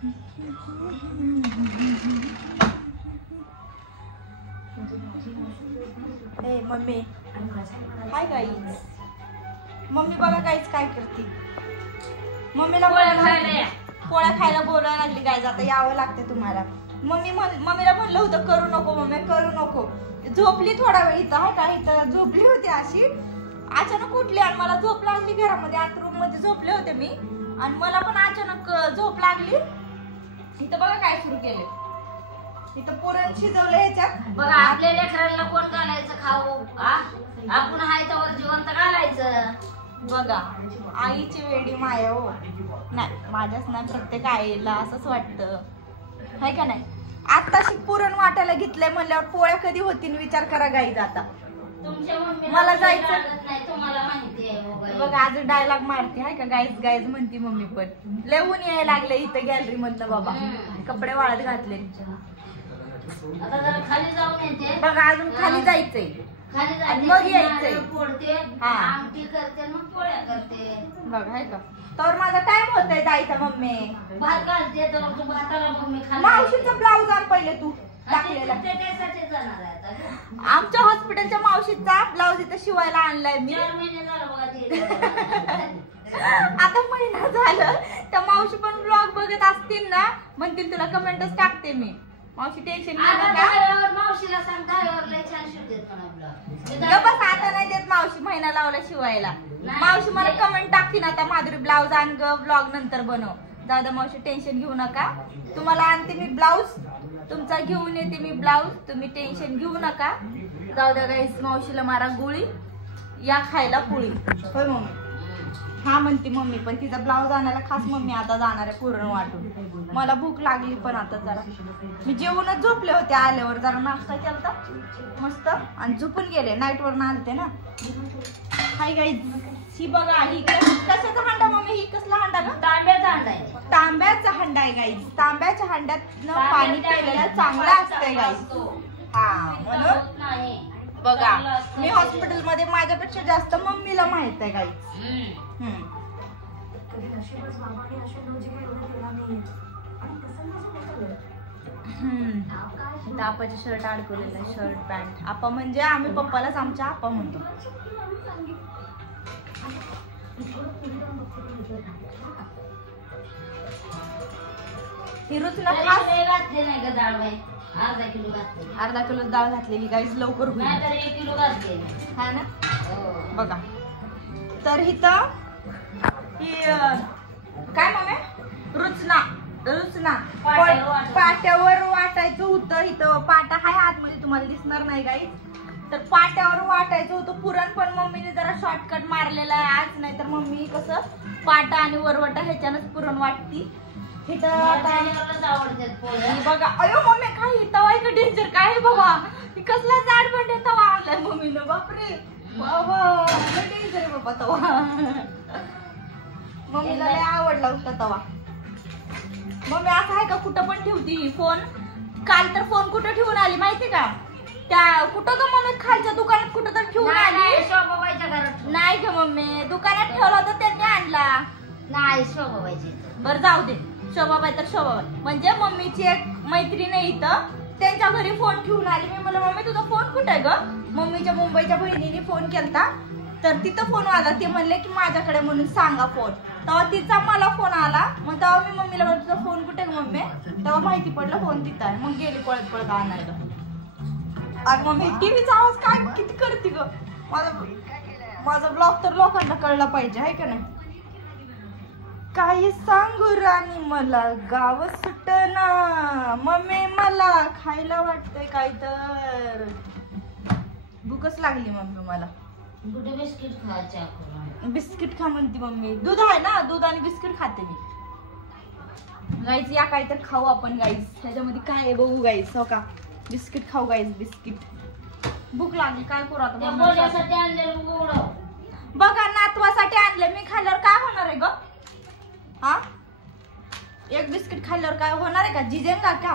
ए mummy hi guys, mummy बघा guys काय करते. मम्मीला पोळ्या खायला बोलायला लागली गाईज. आता यावं लागते तुम्हाला. मम्मीला म्हणलं होतं करू नको मम्मी, करू नको. झोपली थोडा वेळ इथं आहे का, इथं झोपली होती अशी. अचानक उठली आणि मला झोप लागली घरामध्ये. आता रूम मध्ये झोपले होते मी आणि मला पण अचानक झोप लागली. इथं बघा काय सुरू केले. इथं पुरण शिजवलं ह्याच्यात. बघा आपल्या लेकरांना कोण घालायचं खाऊ, आपण हाय त्यावर जिवंत घालायचं. बघा आईची वेडी माया हो. नाही माझ्याच नाही, प्रत्येक आईला असंच वाटतं हाय का नाही. आताशी पुरण वाटायला घेतलंय म्हणल्यावर पोळ्या कधी होतील विचार करा गाईज. आता मला जायचं नाही, तुम्हाला माहिती आहे. बघा आज डायलॉग मारते हाय का गाईज. गाईज म्हणती मम्मी पण. लय ऊन यायला लागले इथं गॅलरी मधलं बाबा. कपडे वाळत घातले. आता जरा खाली जाऊन येते. बघा अजून खाली जायचंय, खाली जाते मग यायचंय. फोडते, आमटी करते, मग पोळ्या करते. बघा हाय का. तर माझा टाइम होतोय जायचा मम्मी. भात घालते तर भाताला मग मी खाली. मावशीचा ब्लाऊज आण पहिले तू टाकलेला. त्यासाठी जाणार आहे आता. आमच्या हॉस्पिटलच्या मावशीचा ब्लाऊज इथं शिवायला आणलाय मी. 4 महिने झालं बघा ते. आता महिना झालं. त्या मावशी पण ब्लॉग बघत असतील ना, म्हणतील तुला कमेंटच टाकते मी. मावशी टेन्शन घेऊ नका. मावशीला सांग दहावर लय छान शिवतेत म्हणा. बस आता नाही देत मावशी, महिना लावला शिवायला. मावशी मला कमेंट टाकतील आता माधुरी ब्लाऊज आण ग, ब्लॉग नंतर बनव. जाऊ दे मावशी टेन्शन घेऊ नका. तुम्हाला आणते मी ब्लाऊज, तुमचा घेऊन येते मी ब्लाऊज. तुम्ही टेन्शन घेऊ नका. जाऊ द्या गाईस. मावशीला मारा गोळी, या खायला पोळी. होय मम्मी. हा म्हणते मम्मी पण. तिचा ब्लाऊज आणायला खास मम्मी आता जाणार आहे पुरण वाटून. मला भूक लागली पण आता जरा. मी जेवूनच झोपले होते. आल्यावर जरा नाश्ता केलता मस्त आणि झोपून गेले. नाईट वर आलते ना. Hi guys. ही बघा ही कशाचा हांडा मम्मी, ही कसला हांडा का? तांब्याचा हांडा आहे. तांब्याचा हांडा आहे गाईज. तांब्याच्या हांड्यात पाणी प्यायला चांगलं असतंय गाईज. हा म्हणून बघा मी हॉस्पिटल मध्ये माझ्यापेक्षा जास्त मम्मीला माहित आहे गाईज. आपाचे शर्ट अडकवलेलं आहे. Shirt pant. आपा म्हणजे आम्ही पप्पालाच आमच्या आपा म्हणतो. हिरोचना खास घातले नाही का डाळ बाई. अर्धा किलो घातली. अर्धा किलो डाळ घातलेली गाईज. लवकर होईल. नाही तर 1 किलो घातले. हा ना. बघा तर इथं ही काय मम्मी रुचना पाट्यावर वाटायचं होतं. इथं पाटा हाय आतमध्ये तुम्हाला दिसणार नाही गाईज. तर पाट्यावर वाटायचं होतं पुरण. पण मम्मीने जरा शॉर्टकट मारलेला आहे आज. नाही तर मम्मी कसं पाटा आणि वरवटा ह्याच्यानंच पुरण वाटती. इथं बघा. अयो मम्मी काय तवा का डेंजर काय बाबा. कसला जाड बंड तवा आणलाय मम्मीनं. बापरे बाबा डेंजर आहे बाबा तवा. मम्मीला लय आवडला होता तवा. मम्मी असं आहे का कुठं पण ठेवती फोन. काल तर फोन कुठं ठेवून आली माहिती का. त्या कुठं ग मम्मी खालच्या दुकानात कुठं तर ठेवून आली. शोभाबाईच्या घरात नाही ग मम्मी. दुकानात ठेवला होता त्यांनी आणला. नाही शोभाबाईची. बरं जाऊ दे. शोभाबाई तर शोभाबाई. म्हणजे मम्मीची एक मैत्रीण आहे इथं. त्यांच्या घरी फोन ठेवून आली. मी म्हणलं मम्मी तुझा फोन कुठे आहे ग. मम्मीच्या मुंबईच्या बहिणीने फोन केलता. तर तिथं फोन आला. ते म्हणले की माझ्याकडे म्हणून सांगा फोन. तेव्हा तिचा मला फोन आला. मग तेव्हा मी मम्मीला म्हणलं तुझा फोन कुठे ग मम्मी. तेव्हा माहिती पडलं फोन तिथं आहे. मग गेली पळत पळत आणायला. आणि मम्मी टीव्हीचा आवाज काय किती करते ग. माझा ब्लॉग तर लोकांना कळला पाहिजे आहे का नाही. काही सांगू राणी मला गाव सुटना. मम्मी मला खायला वाटतंय काय तर. भूकच लागली मम्मी मला. बिस्किट खायचे. बिस्किट खा म्हणते मम्मी. दूध आहे ना. दूध आणि बिस्किट खाते मी. गाईज या काय तर खाऊ आपण गाईज. त्याच्यामध्ये काय आहे बघू गाईज. हो का बिस्किट खाऊ गाईज. बिस्किट भूक लागली काय करू आता. बघा नातवासाठी आणले मी. खाल्ल्यावर काय होणार आहे ग. हा एक बिस्किट खाल्ल्यावर काय होणार आहे का. जिजेंगा का.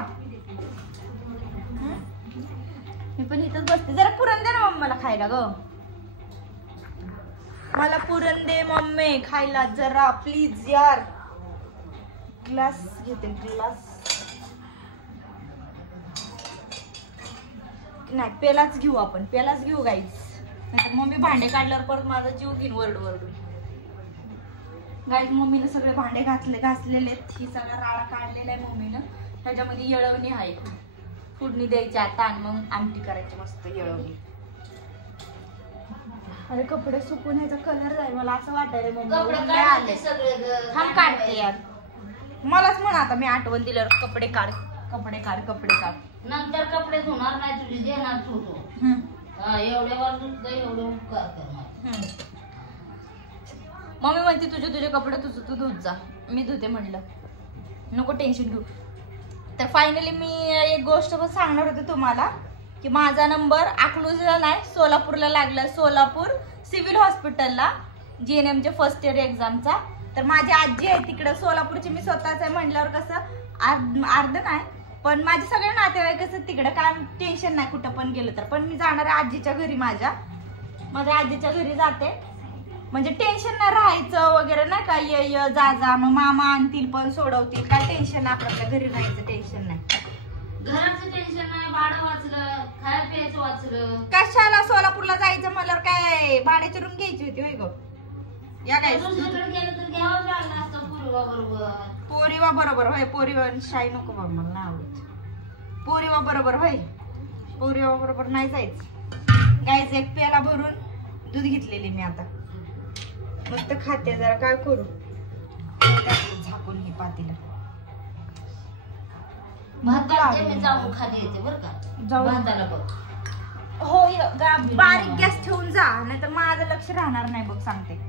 मी पण इथंच बसते. जरा पुरण दे ना मम्मी मला खायला ग. मला पुरण दे मम्मी खायला जरा प्लीज यार. ग्लास घेते, ग्लास नाही पेलाच घेऊ आपण, पेलाच घेऊ गाईज. नाहीतर मम्मी भांडे काढल्यावर परत माझा जीव घेईन वरडून. गाईज मम्मीनं सगळे भांडे घासलेले आहेत. ही सगळा राडा काढलेला आहे मम्मीनं. त्याच्यामध्ये येळवणी आहे, फोडणी द्यायची आता आणि मग आमटी करायची मस्त येळवणी. अरे कपडे सुकून ह्याचा कलर जाईल मला असं वाटायला मम्मी. थांब काढते यार, मलाच म्हणा आता मी आठवण दिल्यावर कपडे काढ कपडे काढ कपडे काढ. नंतर कपडे धुणार नाही तुझी, देणार तू. एवढ्यावर एवढे उपकार कर. मम्मी म्हणते तुझे कपडे तू धुत जा, मी धुते म्हणलं, नको टेन्शन घेऊ. तर फायनली मी एक गोष्ट पण सांगणार होते तुम्हाला की माझा नंबर अकलूजला नाही सोलापूरला लागला. सोलापूर सिव्हिल हॉस्पिटलला GNMच्या फर्स्ट इयर एक्झामचा. तर माझी आजी आहे तिकडं सोलापूरची, मी स्वतःच आहे म्हणल्यावर कसं अर्ध काय पण माझे सगळे नातेवाईक कसं तिकडं काय टेन्शन नाही कुठं पण गेलं तर. पण मी जाणार आहे आजीच्या घरी, माझ्या आजीच्या घरी जाते म्हणजे टेन्शन नाही राहायचं वगैरे नाही का. ये जा मग मामा आणतील पण सोडवतील, काय टेन्शन नाही, आपल्या घरी राहायचं टेन्शन नाही, घराचं टेन्शन नाही, भाडं वाचलं, खाया प्यायचं वाचलं. कशाला सोलापूरला जायचं म्हणल्यावर काय भाड्याची रूम घ्यायची होती होय ग. या काय दुसरीकडे गेलं तर घ्यावंच लागलं असतं पूर्वा बरोबर. पोरीवा बरोबर होय, पोरीवा शाई नको बघ मला नाही आवडत. पोरीवा बरोबर होय, पोरीवा बरोबर नाही जायचं. गायचं एक प्याला भरून दूध घेतलेली मी आता मस्त खाते. जरा काय करू झाकून हे पातेलं. भाताला मी जाऊन खाली येते बरं का, जाऊन भाताला बघ. हो बारीक गॅस ठेवून जा, नाही तर माझं लक्ष राहणार नाही बघ सांगते.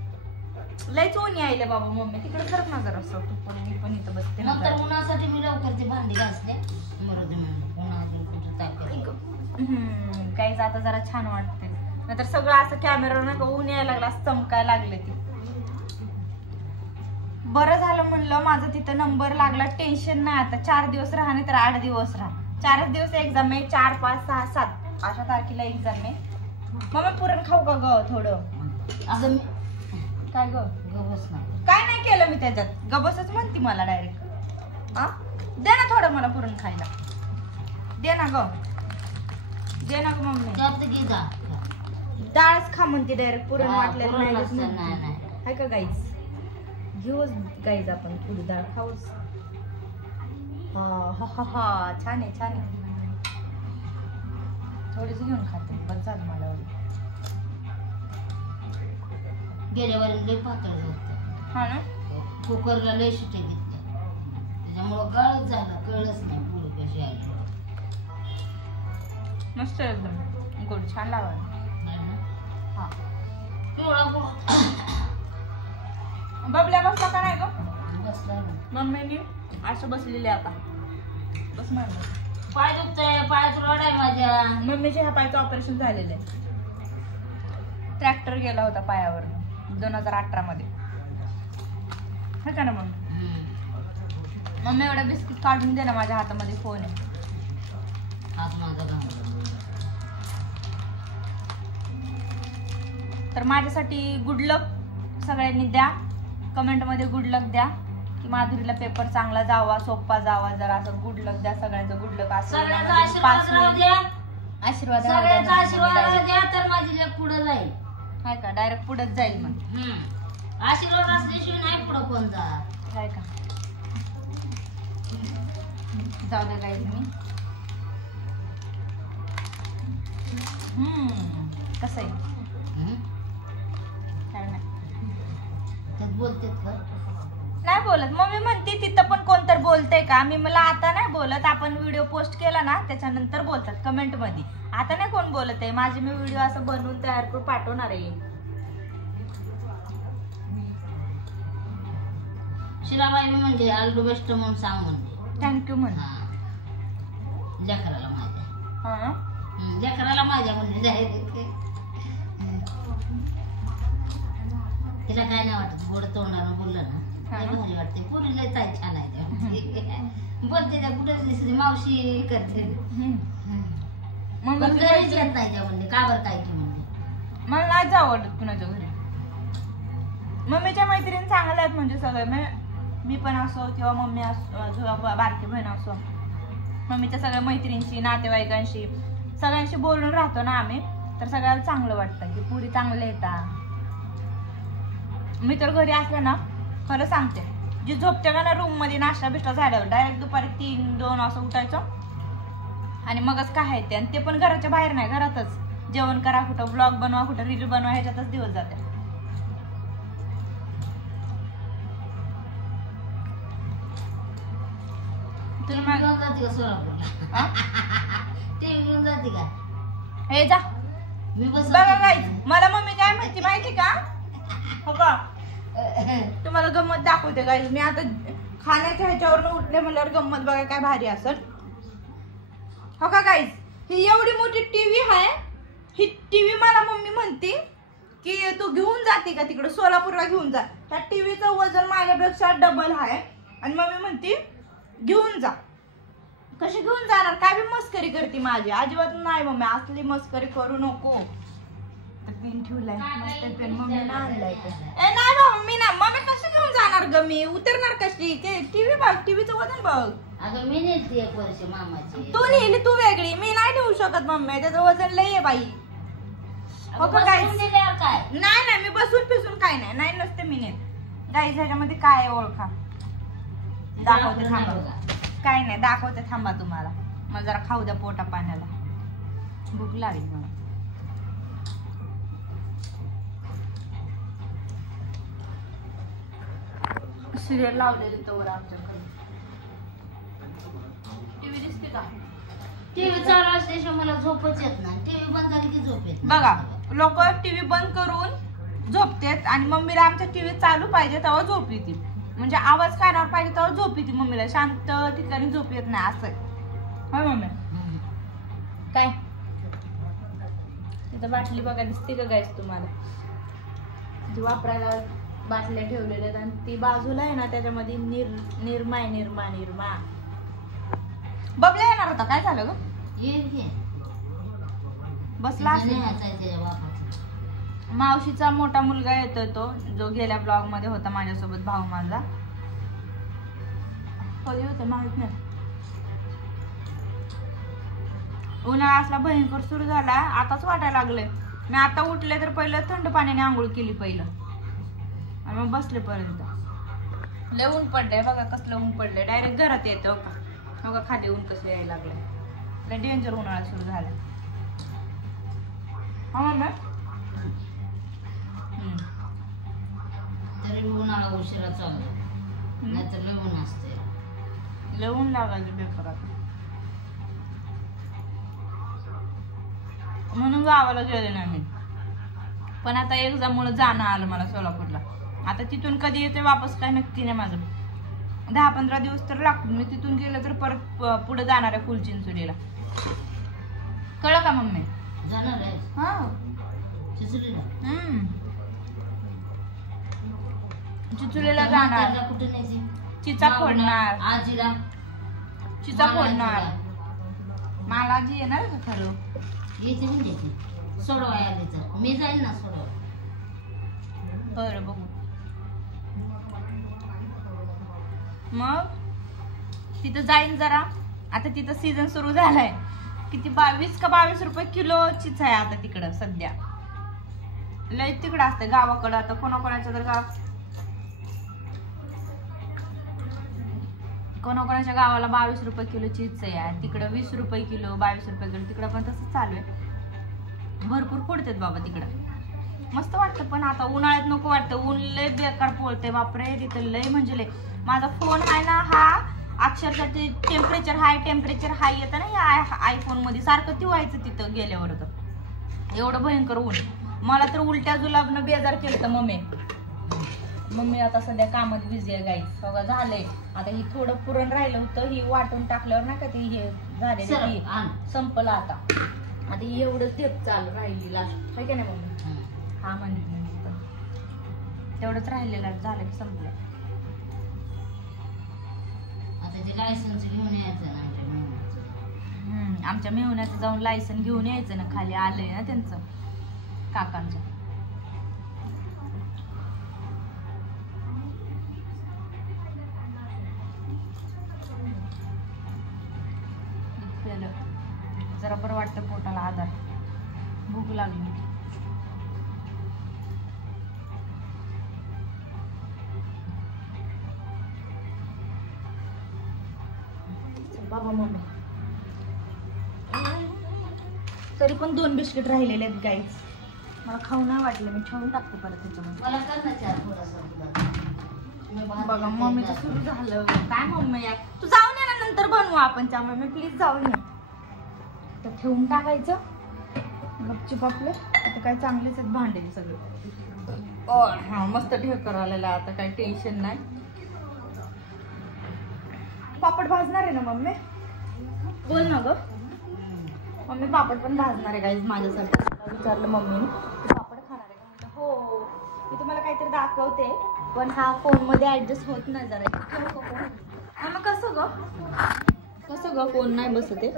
लयच ऊन यायले बाबा. मम्मी तिकडे सरक ना जरा असं, तू पण मी पण इथं बसते. नंतर उन्हासाठी मी लवकर ते भांडी घासले, मरू दे म्हणलं उन्हात कुठं ताकद. काही आता जरा छान वाटते, नाहीतर सगळं असं कॅमेरावर नाही का ऊन यायला लागला, असं चमकायला लागले ती. बरं झालं म्हणलं माझं तिथं नंबर लागला, टेन्शन नाही आता. 4 दिवस राहा नाही तर 8 दिवस राहा. 4 दिवस एक्झाम आहे, 4, 5, 6, 7 अशा तारखेला एक्झाम आहे. मग मी पुरण खाऊ का ग थोडं असं काय ग गबस ना, काय नाही केलं मी त्याच्यात, गबसच म्हणते मला डायरेक्ट. हा दे ना थोडं मला पुरण खायला, दे ना ग, दे ना ग मम्मी. त्यात घे जा, डाळच खा म्हणते डायरेक्ट, पुरण वाटलेलं नाही नाही हाय का गाईज. घेऊच गाईज आपण थोडी डाळ खाऊच. हा छान आहे छान आहे. थोडीच घेऊन खाते बस झालं मला. गेल्यावर लय पातळ होत, हा ना, कुकरला लय शिटे घेतल्या त्याच्यामुळं गळच झाला, कळलंच नाही पुढे कशी आली. मस्त एकदम गोड छान लागला. हा बबल्या बसला का नाही ग. बसला मम्मीनी असं बसलेले आता बस मारलं. पाय दुखतंय, पायात रड आहे माझ्या. मम्मीच्या ह्या पायाचं ऑपरेशन झालेलं आहे. ट्रॅक्टर गेला होता पायावर 2018 मध्ये, है का ना. मग मम्मी एवढा बिस्किट काढून दे ना, माझ्या हातामध्ये फोन आहे. हात माझा घाम. तर माझ्यासाठी गुड लक सगळ्यांनी द्या, कमेंट मध्ये गुड लक द्या की माधुरीला पेपर चांगला जावा, सोपा जावा. जरा असं गुड लक द्या, सगळ्यांचं गुड लक असं पास होईल. आशीर्वाद सगळ्यांचा आशीर्वाद द्या तर माझी लेक पुढे जाईल. हाय का, डायरेक्ट पुढेच जाईल. मग आशीर्वाद असल्याशिवाय नाही पुढे कोण जात. हाय का, जाऊ दे गाईज. मी कसं आहे काय नाही त्यात बोलतेत का नाही बोलत. मम्मी म्हणते तिथं पण कोणतर बोलतंय का. मी मला आता नाही बोलत, आपण व्हिडिओ पोस्ट केला ना त्याच्यानंतर बोलतात कमेंट मध्ये. आता नाही कोण बोलत आहे. माझे मी व्हिडिओ असं बनवून तयार करून पाठवणार आहे. शिलाबाई म्हणजे ऑल द बेस्ट म्हणून सांग म्हणजे. थँक्यू म्हण. लेकराला माझ्या, हा लेकराला माझ्या म्हणजे तिला काय नाही वाटत, गोड तोंडानं बोललं ना लय भारी वाटते. पुरी लय ताई छान आहे बोलते त्या कुठेच दिसते, मावशी करते. मग घरीच येत नाही त्या म्हणजे का बरं काय की म्हणजे मला नाही आवडत कुणाच्या घरी. मम्मीच्या मैत्रिणी चांगल्या आहेत म्हणजे सगळे. मी पण असो किंवा मम्मी असो, बारकी बहीण असो, मम्मीच्या सगळ्या मैत्रिणींशी, नातेवाईकांशी, सगळ्यांशी बोलून राहतो ना आम्ही, तर सगळ्याला चांगलं वाटतं की पुरी चांगले येतात. मी तर घरी असलं ना खरं सांगते, जी झोपते का ना रूम मध्ये नाश्ता बिष्टा झाल्यावर डायरेक्ट दुपारी 3-2 असं उठायचं आणि मगच काय येते. आणि ते पण घराच्या बाहेर नाही, घरातच जेवण करा, कुठं ब्लॉग बनवा, कुठं रील बनवा, ह्याच्यातच दिवस जाते. हे जा बघा काय मला मम्मी काय म्हणते माहिती का, हो का तुम्हाला गंमत दाखवते गाईज. मी आता खाण्याच्या ह्याच्यावरून उठले म्हणल्यावर गंमत बघा काय भारी असेल. हो का गाईज, ही एवढी मोठी टीव्ही आहे. ही टीव्ही मला मम्मी म्हणते की तू घेऊन जाते का तिकडे सोलापूरला घेऊन जा. त्या टीव्हीचं वजन माझ्यापेक्षा डबल आहे आणि मम्मी म्हणते घेऊन जा. कशी घेऊन जाणार, काय बी मस्करी करते माझी. अजिबात नाही मम्मी, असली मस्करी करू नको. पेन ठेवलाय मस्त पेन मम्मीने आणलाय. नाही बाबा मी ना, मम्मी कशी घेऊन जाणार ग, मी उतरणार कशी. टीव्ही बघ, टीव्हीचं वजन बघ. अगं मी नेली 1 वर्ष मामाची. तू नेली, तू वेगळी, मी नाही नेऊ शकत मम्मी, त्याचं वजन लय आहे बाई. हो का गाईज, काय नाही मी बसून फिसून काय नाही नसते मी नेत. गाईज ह्याच्यामध्ये काय आहे ओळखा, दाखवते थांबा. काय नाही दाखवते थांबा तुम्हाला. मला जरा खाऊ द्या पोटा पाण्याला, भूक लागली मला. सिरियल लावलेली तोवर आमच्याकडे. टीव्ही दिसते का? टीव्ही चालू असल्याशिवाय मला झोपच येत नाही. टीव्ही बंद झाली की झोप येत बघा लोक टीव्ही बंद करून झोपतात आणि मम्मीला आमच्या टीव्ही चालू पाहिजे तेव्हा झोप येते. म्हणजे आवाज कानावर पाहिजे तेव्हा झोप येते मम्मीला. शांत ठिकाणी झोप येत नाही असं. होय मम्मी काय तिथं बाटली बघा दिसते का गायस तुम्हाला, ती वापरायला बाटल्या ठेवलेल्या आहेत आणि ती बाजूला आहे ना त्याच्यामध्ये निरमा आहे. निरमा बबल्या येणार होता, काय झालं ग? बसला असेल. मावशीचा मोठा मुलगा येतोय तो, जो गेल्या ब्लॉग मध्ये होता माझ्यासोबत, भाऊ माझा. कधी होतं माहित नाही. उन्हाळा असला भयंकर सुरू झाला, आताच वाटायला लागले. मी आता उठले तर पहिलं थंड पाण्याने आंघोळ केली पहिलं आणि मग बसले पर्यंत. लय ऊन पडलंय बघा, कसलं ऊन पडलंय. डायरेक्ट घरात येतं बघा खाली ऊन कसं यायला लागलंय. लय डेंजर उन्हाळा सुरू झाला. हा मम्मी तरी उन्हाळा उशिरा चालू, नाहीतर लय ऊन असते. लय ऊन लागायचं पेपरात, म्हणून गावाला गेले नाही मी. पण आता एक्झाममुळे जाणं आलं मला सोलापूरला. आता तिथून कधी येते वापस काय नक्की नाही माझं. 10-15 दिवस तर लागतील. मी तिथून गेलं तर परत पुढे जाणार आहे फुलचिंचोलीला. कळलं का मम्मी? जाणार आहे हा चिचुलीला. चिचुलीला जाणार. कुठे नाही चिचा फोडणार, आजीला चिचा फोडणार. मला आजी येणार का खरं? येते म्हणजे सोडवाय आली तर मी जाईन ना सोडवा. बरं बघू. मग तिथं जाईन जरा. आता तिथं सीझन सुरू झालाय. किती 22 का 22 रुपये किलो चिचा आहे आता तिकडं सध्या. लय तिकडं असते गावाकडं. आता कोणाकोणाच्या तर कोणाकोणाच्या गावाला 22 रुपये किलो चिच आहे. तिकडं 20 रुपये किलो, 22 रुपये किलो. तिकडं पण तसंच चालू आहे. भरपूर फोडतात बाबा तिकडं. मस्त वाटतं पण आता उन्हाळ्यात नको वाटतं. ऊन लय बेकार पोळते बापरे. तिथं लय म्हणजे लय. माझा फोन आहे ना हा अक्षरशः ते टेम्परेचर हाय येतं ना या आयफोन मध्ये, सारखं ती व्हायचं तिथं गेल्यावर. तर एवढं भयंकर ऊन. मला तर उलट्या जुलाबनं बेजार केलं तर मम्मी आता सध्या कामात बिझी आहे गाईस. सगळं झालंय. आता ही थोडं पुरण राहिलं होतं, ही वाटून टाकल्यावर ना का ती हे झाले संपलं. आता ही एवढंच ढेप चालू राहिली लास्ट आहे का नाही मम्मी? हा म्हणजे तेवढंच राहिलेलं झालं की संपलं. आता ते लायसन्स घेऊन यायचं ना आमच्या मेहुण्याचं जाऊन लायसन घेऊन यायचं ना. खाली आलंय ना त्यांचं काकांचं. खाल्लेलं जरा बरं वाटतं, पोटाला आधार. भूक लागली. बाबा मम्मी तरी पण 2 बिस्किट राहिलेले आहेत गाईज. मला खाऊ नाही वाटलं, मी ठेवून टाकते परत त्याच्यामध्ये. मला कर ना चहा थोडासा. बघा मम्मीचं सुरू झालं. काय मम्मी यार, तू जाऊन ये ना, नंतर बनवू आपण चहा. मम्मी प्लीज जाऊन ये. तर ठेवून टाकायचं गपचूप आपले. आता काय चांगलेच आहेत भांडे सगळे. हा मस्त ढेकर आलेला, आता काही टेन्शन नाही. पापड भाजणार आहे ना मम्मी? बोल ना ग मम्मी. पापड पण भाजणार आहे गाईज माझ्यासाठी. विचारलं मम्मीने तू पापड खाणार आहे का? म्हटलं हो. मी तुम्हाला काहीतरी दाखवते पण हा फोन मध्ये ऍडजस्ट होत नाही जरा. मग कसं ग फोन नाही बसत आहे?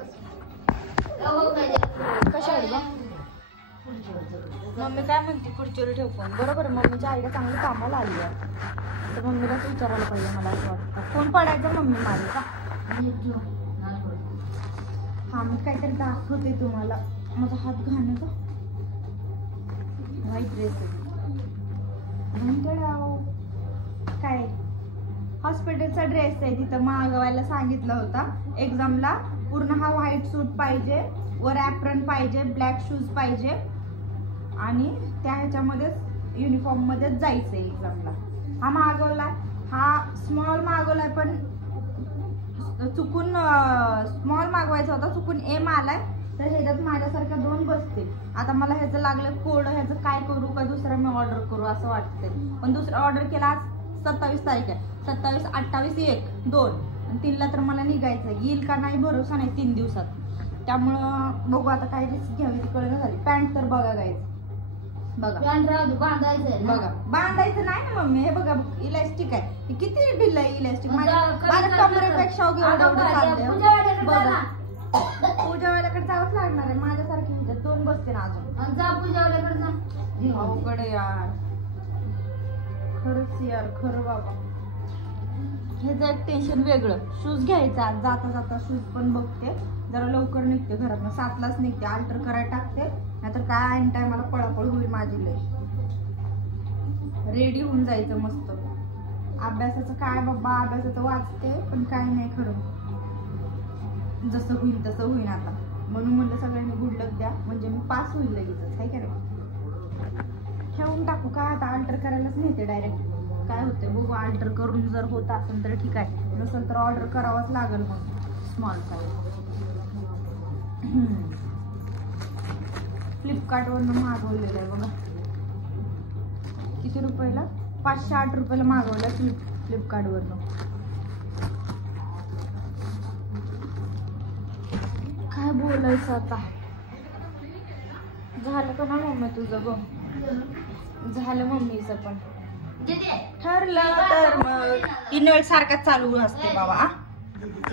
कशावर ग? मम्मी काय म्हणते खुर्चीवर ठेव फोन. बरोबर आहे, मम्मीच्या आईला चांगली कामाला आली आहे. तर मम्मीलाच विचारायला पाहिजे मला असं वाटतं. फोन पडायचा मम्मी माझी का? हा मी काहीतरी दाखवते तुम्हाला. माझा हात घाण का? व्हाईट ड्रेस काय हॉस्पिटलचा ड्रेस आहे. तिथं मागवायला सांगितलं होता एक्झामला. पूर्ण हा व्हाईट सूट पाहिजे, वर ॲप्रन पाहिजे, ब्लॅक शूज पाहिजे आणि त्या ह्याच्यामध्येच युनिफॉर्म मध्येच जायचं आहे एक्झामला. हा मागवलाय, हा स्मॉल मागवलाय पण चुकून स्मॉल मागवायचा होता, चुकून एम आलाय. तर ह्याच्यात माझ्यासारख्या 2 बसतील. आता मला ह्याचं लागलं कोड, ह्याचं काय करू का दुसरा मी ऑर्डर करू असं वाटतंय. पण दुसरा ऑर्डर केला. आज 27 तारीख आहे. 27, 28, 1, 2 आणि 3ला तर मला निघायचं. येईल का नाही भरोसा नाही 3 दिवसात. त्यामुळं बघू आता काय रिस्क घ्यावी ती कळलं झाली. पॅन्ट तर बघा गायचं. बघा पॅन्ट राहू दे, बांधायचंय ना. बघा बांधायचं नाही ना मम्मी. हे बघा इलास्टिक आहे. हे किती ढिल्लं आहे इलास्टिक. माझ्या कमरेपेक्षा पूजावाल्याकडे जावंच लागणार आहे. माझ्यासारखी ह्याच्यात 2 बसते ना अजून. जा पूजावाल्याकडे जा. अवघड यार, खरंच यार, खरं बाबा. ह्याचं एक टेन्शन वेगळं. शूज घ्यायचा. जाता जाता शूज पण बघते. जरा लवकर निघते घरातनं. 7लाच निघते. अल्टर करायला टाकते, नाहीतर काय ऐन टायमाला पळापळ होईल माझी लई. रेडी होऊन जायचं मस्त. अभ्यासाचं काय बाबा, अभ्यासाचं वाचते पण काय नाही खरं. जसं होईल तसं होईल आता. म्हणून म्हणलं सगळ्यांनी गुड लक द्या, म्हणजे मी पास होईल लगेच. आहे का नाही? ठेवून टाकू का आता? अल्टर करायलाच नेते डायरेक्ट. काय होतंय बघू. अल्टर करून जर होत असेल तर ठीक आहे, नसेल तर ऑर्डर करावाच लागेल मग स्मॉल साईज. फ्लिपकार्टवरनं मागवलेलं आहे बघा. किती रुपयाला? 508 रुपयाला मागवलं फ्लिपकार्टवरनं. काय बोलायचं आता? झालं का ना मम्मी तुझं? बघ झालं मम्मीचं पण. ठरलं तर मग ती नळ सारखा चालू असते बाबा.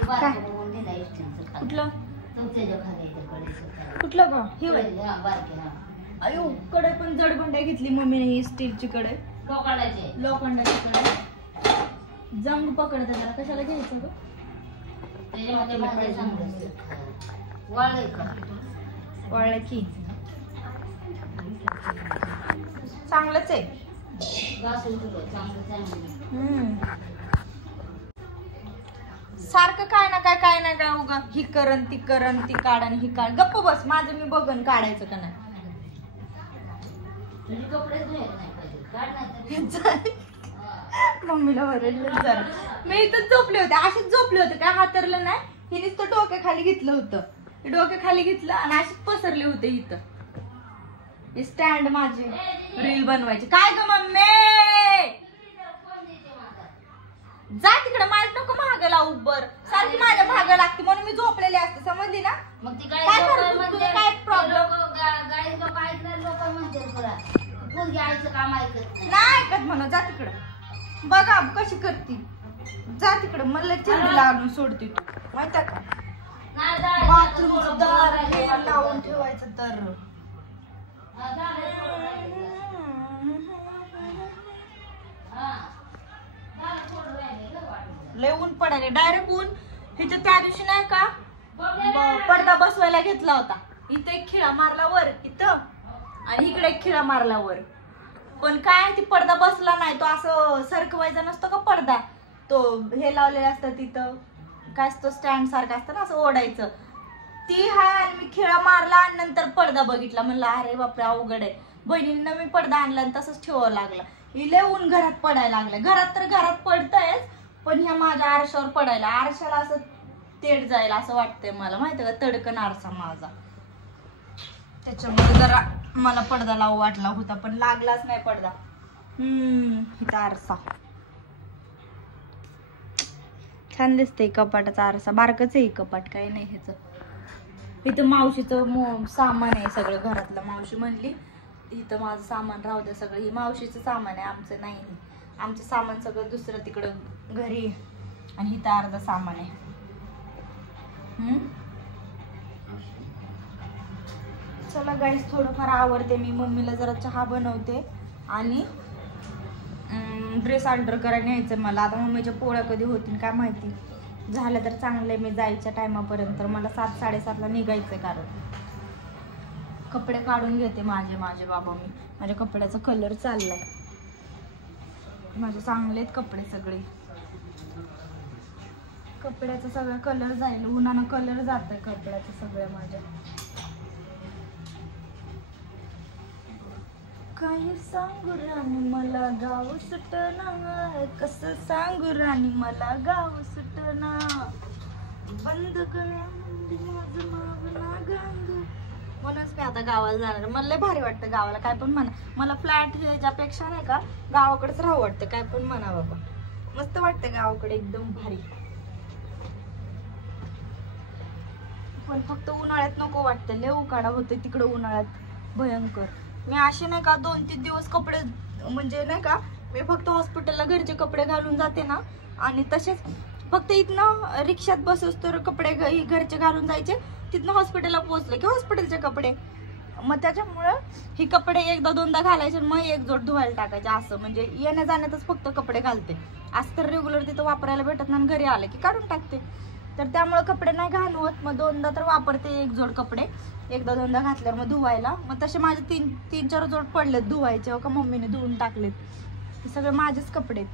काय कुठलं कुठलं का? हे अयो कडे पण जड बंड्या घेतली मम्मीने. ही स्टीलची कडे, लोखंडाची कडे. जंग पकडते जरा. कशाला घ्यायचं ग? वाळलं की चांगलंच आहे. सारखं काय ना काय उगा ही करण ती काढ आणि ही काढ. गप्प बस. माझं मी बघन काढायचं का नाही. मम्मीला ओरडलं जरा. मी इथं झोपले होते, अशीच झोपले होते. काय हातरलं नाही. हिनेच तो डोक्याखाली घेतलं होतं. डोक्याखाली घेतलं आणि अशीच पसरले होते इथं. हे स्टँड माझे रील बनवायचे. काय ग मम्मी? जा तिकडे. माझ नको महाग लावू. बर सारखी माझ्या महाग लागते म्हणून मी झोपलेली असते. समजली ना? मग ती काय प्रॉब्लेम? गाडी लोक ऐकणार. लोक म्हणते तुला मुलगी आईचं काम ऐकत नाही ऐकत म्हणून. जा तिकडं. बघा कशी करती. जा तिकडं. मला चिरडीला आणून सोडते तू. माहिती का? बाथरूमचं दार लावून ठेवायचं तर. लय ऊन पडायला. डायरेक्ट ऊन. हिच्या त्या दिवशी नाही का पडदा बसवायला घेतला होता. इथं एक खिळा मारला वर इथं आणि इकडे एक खिळा मारला वर. पण काय ती पडदा बसला नाही. तो असं सरकवायचा नसतो का पडदा, तो हे लावलेलं असतं तिथं काय असतो स्टँड सारखं असतं ना असं ओढायचं, ती हाय. आणि मी खिळा मारला आणि नंतर पडदा बघितला. म्हणलं अरे बापरे अवघड आहे. बहिणीने नवीन पडदा आणला आणि तसंच ठेवावं लागलं. इले ऊन घरात पडायला लागलं. घरात तर घरात पडतंयच, पण ह्या माझ्या आरशावर पडायला, आरशाला असं तेड जायला असं वाटतंय मला, माहितीये का, तडकन आरसा माझा. त्याच्यामुळे जरा मला पडदा लावू वाटला होता, पण लागलाच नाही पडदा. इथं आरसा छान दिसतंय. कपाटाचा आरसा बारकच आहे कपाट, काही नाही ह्याचं. इथं मावशीचं सामान आहे सगळं घरातलं. मावशी म्हणली इथं माझं सामान राहू द्या सगळं. ही मावशीचं सामान आहे, आमचं नाही. आमचं सामान सगळं दुसरं तिकडं घरी आणि इथं अर्ध सामान आहे. चला गाईस थोडंफार आवडते मी. मम्मीला जरा चहा बनवते आणि ड्रेस ऑर्डर करायला न्यायचं मला. आता मम्मीच्या पोळ्या कधी होतील काय माहिती. झालं तर चांगलं. मी जायच्या टायमापर्यंत मला 7-7:30ला निघायचं, कारण कपडे काढून घेते माझे बाबा. मी माझ्या कपड्याचा कलर चाललाय. माझे चांगले आहेत कपडे सगळे. कपड्याचा सगळा कलर जाईल, उन्हानं कलर जात आहे कपड्याचं सगळं माझ्या. काही सांगू राणी मला गाव सुटना, कसं सांगू राणी मला गाव सुटना, बंद गळ्यामध्ये माझं नाव ना गांग. म्हणूनच मी आता गावाला जाणार. मला लय भारी वाटतं गावाला. काय पण म्हणा, मला फ्लॅट ह्याच्यापेक्षा नाही का गावाकडेच राहू वाटतं. काय पण म्हणा बाबा, मस्त वाटतं गावाकडे, एकदम भारी. पण फक्त उन्हाळ्यात नको वाटतं, लय उकाडा होतं तिकडं उन्हाळ्यात भयंकर. मी असे नाही का 2-3 दिवस कपडे म्हणजे नाही का, मी फक्त हॉस्पिटलला घरचे कपडे घालून जाते ना, आणि तसेच फक्त इथनं रिक्षात बसवस तर कपडे घरचे घालून जायचे, तिथनं हॉस्पिटलला पोहोचले की हॉस्पिटलचे कपडे. मग त्याच्यामुळं ही कपडे 1-2दा घालायचे, मग एक जोड धुवायला टाकायचे. असं म्हणजे येण्या जाण्यातच फक्त कपडे घालते. असं तर रेग्युलर तिथं वापरायला भेटत नाही, घरी आले की काढून टाकते. तर त्यामुळे कपडे नाही घालवत. मग 2दा तर वापरते एक जोड कपडे. 1-2दा घातल्यावर मग धुवायला. मग तसे माझे 3-4 जोड पडलेत धुवायचे. हो का, मम्मीने धुवून टाकलेत. हे सगळे माझेच कपडे आहेत,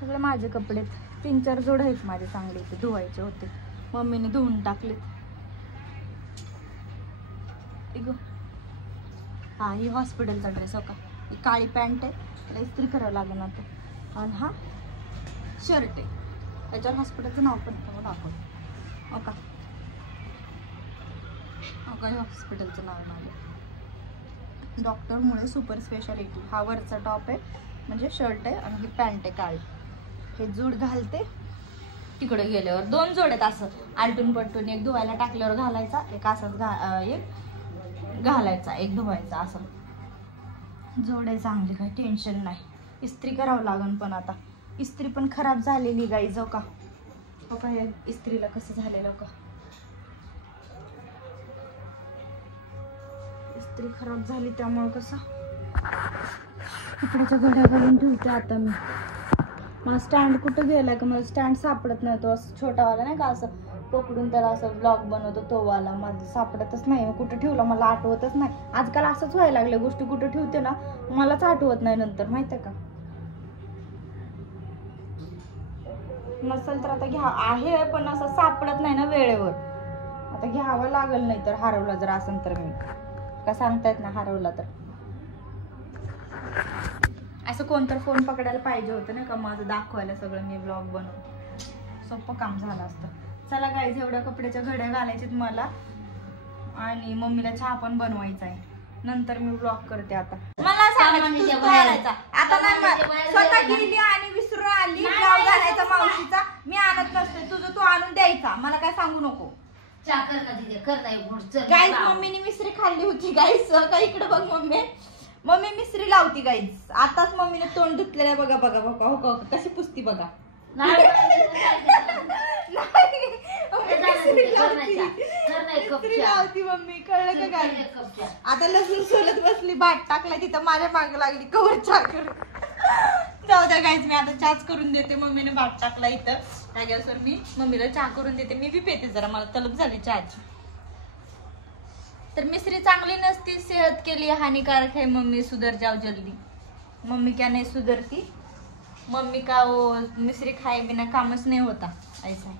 सगळे माझे कपडे. 3-4 जोड आहेत माझे चांगले, ते धुवायचे होते, मम्मीने धुवून टाकलेत. हा ही हॉस्पिटलचा ड्रेस. हो का, ही काळी पॅन्ट आहे, त्याला इस्त्री करावं लागेल आता. आणि हा शर्ट आहे, त्याच्यावर हॉस्पिटलचं नाव पण दाखवलं. हो का, हे हॉस्पिटलचं नाव आहे माझं, डॉक्टरमुळे सुपर स्पेशालिटी. हा वरचा टॉप आहे म्हणजे शर्ट आहे, आणि ही पॅन्ट आहे काळी. हे जोड घालते तिकडे गेल्यावर. 2 जोड आहेत असं आलटून पलटून. एक धुवायला टाकल्यावर घालायचा, एक असंच एक घालायचा, एक धुवायचा. असं जोड आहे चांगली, काही टेन्शन नाही. इस्त्री करावं लागेल, पण आता इस्त्री पण खराब झालेली गाईज. हो का, हो का, हे इस्त्रीला कसं झालेलं का, इस्त्री खराब झाली त्यामुळे कसं कपड्याच्या घड्या घालून ठेवते आता मी. मला स्टँड कुठं गेला का, मला स्टँड सापडत नाही. तो असं छोटावाला नाही का, असं पकडून त्याला असं ब्लॉग बनवतो तो वाला, माझं सापडतच नाही. मी कुठं ठेवला मला आठवतच नाही. आजकाल असंच व्हायला लागलं, गोष्टी कुठं ठेवते ना मलाच आठवत नाही नंतर, माहिती आहे का. नसेल तर आता घ्या आहे, पण असं सापडत नाही ना वेळेवर. आता घ्यावं लागेल, नाही तर हरवला जर असेल तर. मी का सांगता येत ना, हरवला तर. असं कोणतर फोन पकडायला पाहिजे होतं ना का, माझं दाखवायला सगळं मी ब्लॉग बनवून. सोपं काम झालं असतं. चला गाईज, एवढ्या कपड्याच्या घड्या घालायच्यात मला, आणि मम्मीला चहा पण बनवायचा आहे. नंतर मी ब्लॉग करते. आता मला सांगायचं आता नाही, स्वतः गेली आणि विसरून आली ब्लाऊज घालायचा मावशीचा. मी आणत नसते, तुझं तू आणून द्यायचा, मला काय सांगू नको. गाईज मम्मीने मिसरी खाल्ली होती गाईज. का इकडे बघ मम्मी मिसरी लावती गाईज. आताच मम्मीने तोंड धुतलेलं बघा बघा बघा. हो का, कशी पुसती बघा. लावती मम्मी, कळलं का गाईज. आता लसूण सोलत बसली, बाट टाकला तिथं, माझ्या मागे लागली कवर चहा करून. जाऊ द्या गाईज, मी आता चहाच करून देते. मम्मीने भात टाकला इथं त्या गॅसवर, मी मम्मीला चहा करून देते. मी बी पेते जरा, मला तलब झाली चहाची. तर मिश्री चांगली नसती, सेहत के लिए हानिकारक है. मम्मी सुधर जाओ जल्दी. मम्मी क्या नहीं सुधरती, मम्मी का वो मिश्री खाए बिना कामच नहीं होता, ऐसा.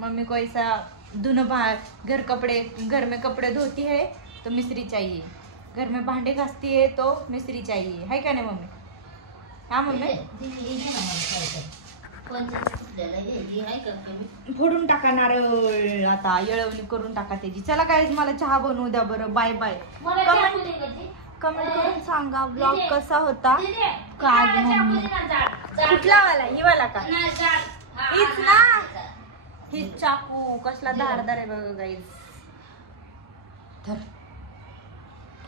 मम्मी को ऐसा धुनो घर में कपड़े धोती है तो मिश्री चाहिए, घर में भांडे घासती है तो मिश्री चाहिए, है क्या नहीं मम्मी? हाँ मम्मी. फोडून टाका नारळ, आता येळवणी करून टाका त्याची. चला काय, मला चहा बनवू द्या बरं. Bye bye. कमेंट करून सांगा ब्लॉग कसा होता. काय कुठला वाला, ही वाला का? हीच ना, ही चाकू कसला धारदार आहे बघा गाईज. तर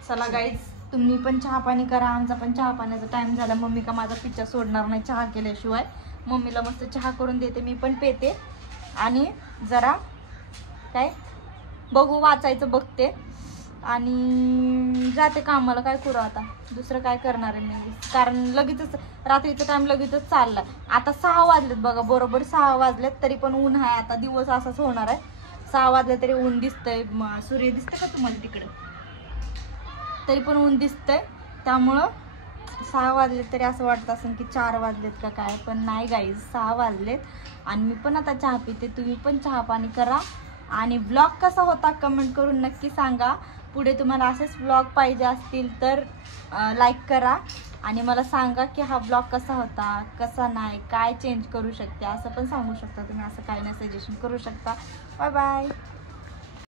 चला गाईज, तुम्ही पण चहा पाणी करा. आमचा पण चहा पाण्याचा टाइम झाला. मम्मी का माझा पिच्चा सोडणार नाही चहा केल्याशिवाय. मम्मीला मस्त चहा करून देते, मी पण पेते आणि जरा काय बघू, वाचायचं बघते आणि जाते कामाला. काय करू आता, दुसरं काय करणार आहे मी, कारण लगेचच रात्रीचा टाइम लगेचच चालला. आता 6 वाजलेत बघा, बरोबर 6 वाजलेत, तरी पण ऊन आहे. आता दिवस असाच होणार आहे. 6 वाजले तरी ऊन दिसतंय. सूर्य दिसतंय का तुम्हाला तिकडे? तरी पण ऊन दिसतंय. त्यामुळं 6 वाजलेत तरी असं वाटत असेल की 4 वाजलेत का काय, पण नाही गाईज, 6 वाजलेत. आणि मी पण आता चहा पिते. तुम्ही पण चहा पाणी करा आणि ब्लॉग कसा होता कमेंट करून नक्की सांगा. पुढे तुम्हाला असेच ब्लॉग पाहिजे असतील तर लाईक करा आणि मला सांगा की हा ब्लॉग कसा होता, कसा नाही, काय चेंज करू शकते असं पण सांगू शकता तुम्ही. असं काही नाही, सजेशन करू शकता. Bye bye.